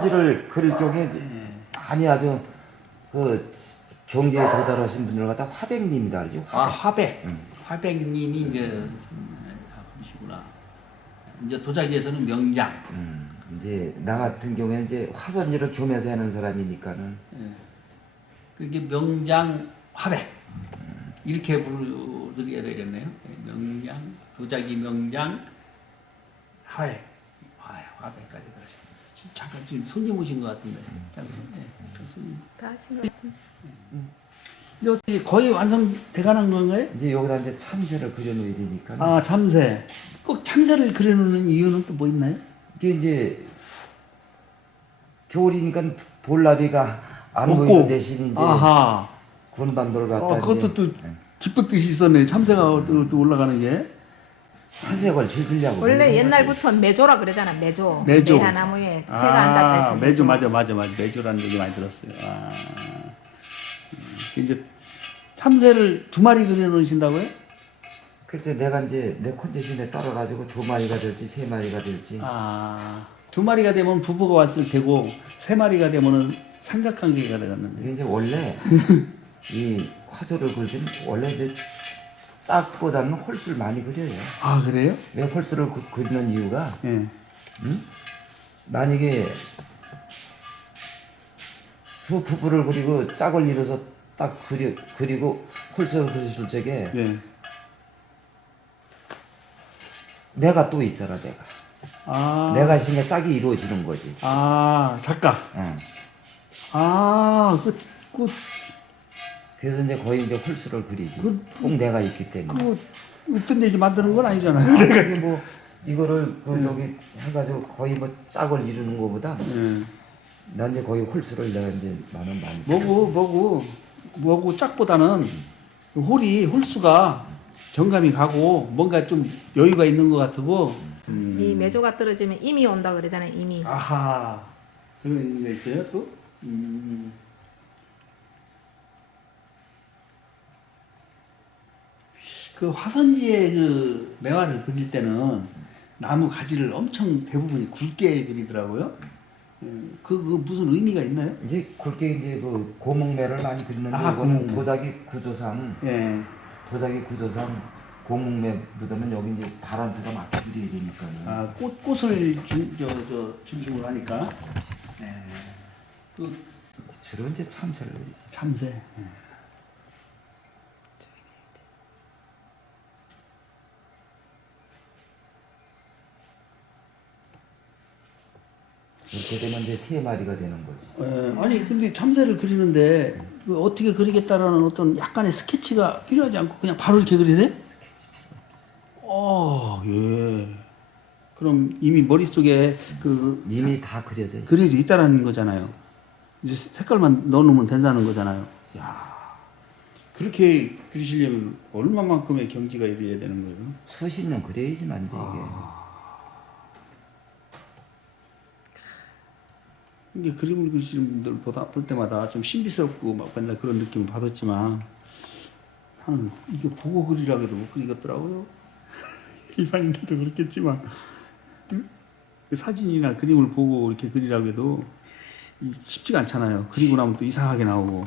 화선지를 그릴 경우에 예. 많이 아주 그 경제에 도달하신 분들 갖다 화백님이다 그러지 아 화백. 화백. 음. 화백님이 이제 아, 그러시구나. 이제 도자기에서는 명장. 음, 이제 나 같은 경우에 이제 화선지를 겸해서 하는 사람이니까는 예. 그게 명장 화백 이렇게 부르드려야 되겠네요. 예, 명장 도자기 명장 화백 아, 화백까지. 잠깐 지금 손님 오신 것 같은데. 잠깐, 예, 잠깐 손님. 다 하신 것 같은데. 이제 어떻게 거의 완성돼가는 건가요? 이제 여기다 이제 참새를 그려놓어야 되니까 아 참새. 꼭 참새를 그려놓는 이유는 또 뭐 있나요? 이게 이제 겨울이니까 볼나비가 안 없고. 보이는 대신 이제 아하. 군방도를 갖다 어, 그것도 이제 또 기쁜 뜻이 있었네. 참새가 또, 또 올라가는 게. 화색을 즐기려고 원래 그러는 옛날부터는 매조라 그러잖아 매조. 매조. 매화나무에 새가 앉았다 했어. 매주 맞아 맞아 맞아 매주라는 얘기 많이 들었어요. 아, 음, 이제 참새를 두 마리 그려놓으신다고요? 글쎄 내가 이제 내 컨디션에 따라 가지고 두 마리가 될지 세 마리가 될지 아, 두 마리가 되면 부부가 왔을 테고 세 마리가 되면은 삼각관계가 되겠는데. 이제 원래 이 화조를 그릴 때는 원래 이제 짝보다는 홀수를 많이 그려요. 아 그래요? 왜 홀수를 그, 그리는 이유가 예. 응? 만약에 두 부부를 그리고 짝을 이뤄서 딱 그리, 그리고 홀수를 그리실 적에 예. 내가 또 있잖아 내가 아. 내가 있으니까 짝이 이루어지는 거지 아 작가. 응. 아, 그, 그, 그래서 이제 거의 이제 홀수를 그리지 그- 꼭 내가 있기 때문에 그 어떤 얘기 만드는 건 아니잖아요. 아, 이게 뭐 이거를 그 저기 해가지고 거의 뭐 짝을 이루는 것보다 예. 난 이제 거의 홀수를 내가 이제 나는 많이 뭐고 뭐고 뭐고 짝보다는 홀이 홀수가 정감이 가고 뭔가 좀 여유가 있는 것 같고. 음. 이 매조가 떨어지면 임이 온다 그러잖아요. 임이. 아하 그런 의미가 있어요 또. 음. 그 화선지에 그 매화를 그릴 때는 나무 가지를 엄청 대부분이 굵게 그리더라고요. 음, 그, 그 무슨 의미가 있나요? 이제 굵게 이제 그 고목매를 많이 그리는데 아, 이거는 고목매. 도자기 구조상 예. 도자기 구조상 고목매 묻으면 여기 이제 바란스가 맞게 그려야 되니까 아, 꽃, 꽃을 중, 저, 저, 중심으로 하니까. 네. 그 주로 이제 참새를 그리지 참새. 예. 이렇게 되면 이제 세 마리가 되는 거지 예, 아니 근데 참새를 그리는데 그 어떻게 그리겠다라는 어떤 약간의 스케치가 필요하지 않고 그냥 바로 이렇게 그리세요? 어, 예. 그럼 이미 머릿속에 그 이미 다 그려져 있어 그려져 있다라는 거잖아요. 이제 색깔만 넣어놓으면 된다는 거잖아요. 야, 그렇게 그리시려면 얼마만큼의 경지가 이루어야 되는 거예요? 수십 년 그려야지만 이제 이게 그림을 그리시는 분들 보다 볼 때마다 좀 신비스럽고 막 맨날 그런 느낌을 받았지만 나는 이게 보고 그리라고 해도 못 그리겠더라고요. 일반인들도 그렇겠지만 응? 그 사진이나 그림을 보고 이렇게 그리라고 해도 이- 쉽지가 않잖아요. 그리고 나면 또 이상하게 나오고.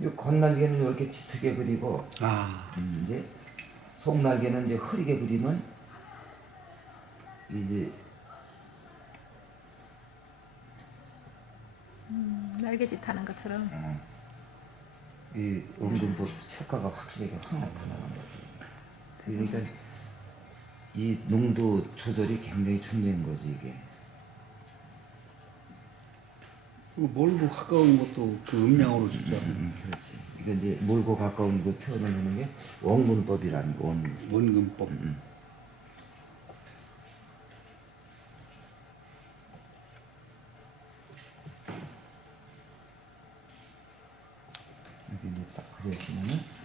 이 건날개는 이렇게 짙게 그리고 아, 음, 이제 속날개는 이제 흐리게 그리면 이제 날개짓 하는 것처럼 어, 이 은근법 효과가 확실하게 확 나타나는 거지. 그러니까 이 농도 조절이 굉장히 중요한 거지 이게. 그 멀고 가까운 것도 그 음량으로 진짜 음, 그렇지. 이거 이제 멀고 가까운 그 표현을 하는 게 원근법이라는 거, 원. 원근법. 음. 여기 이제 딱 그려지면은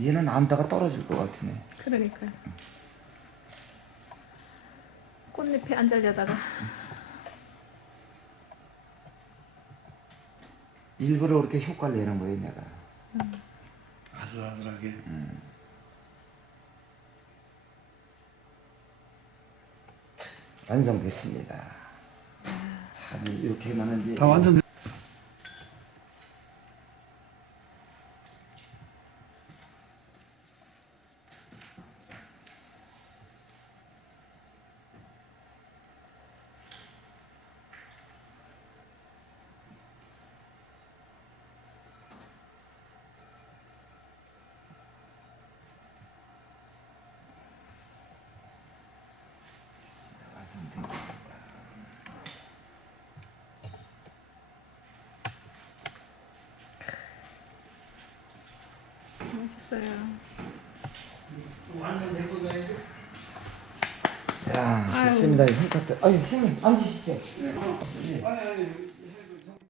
얘는 안다가 떨어질 것 같으네. 그러니까 꽃잎에 앉으려다가 일부러 그렇게 효과를 내는 거예요, 내가. 아슬아슬하게. 완성됐습니다. 자, 이렇게 하면 이제 다 완성. 이제. 자. 됐습니다. 이 홈카트. 아유, 형님 앉으시죠. 아니 아니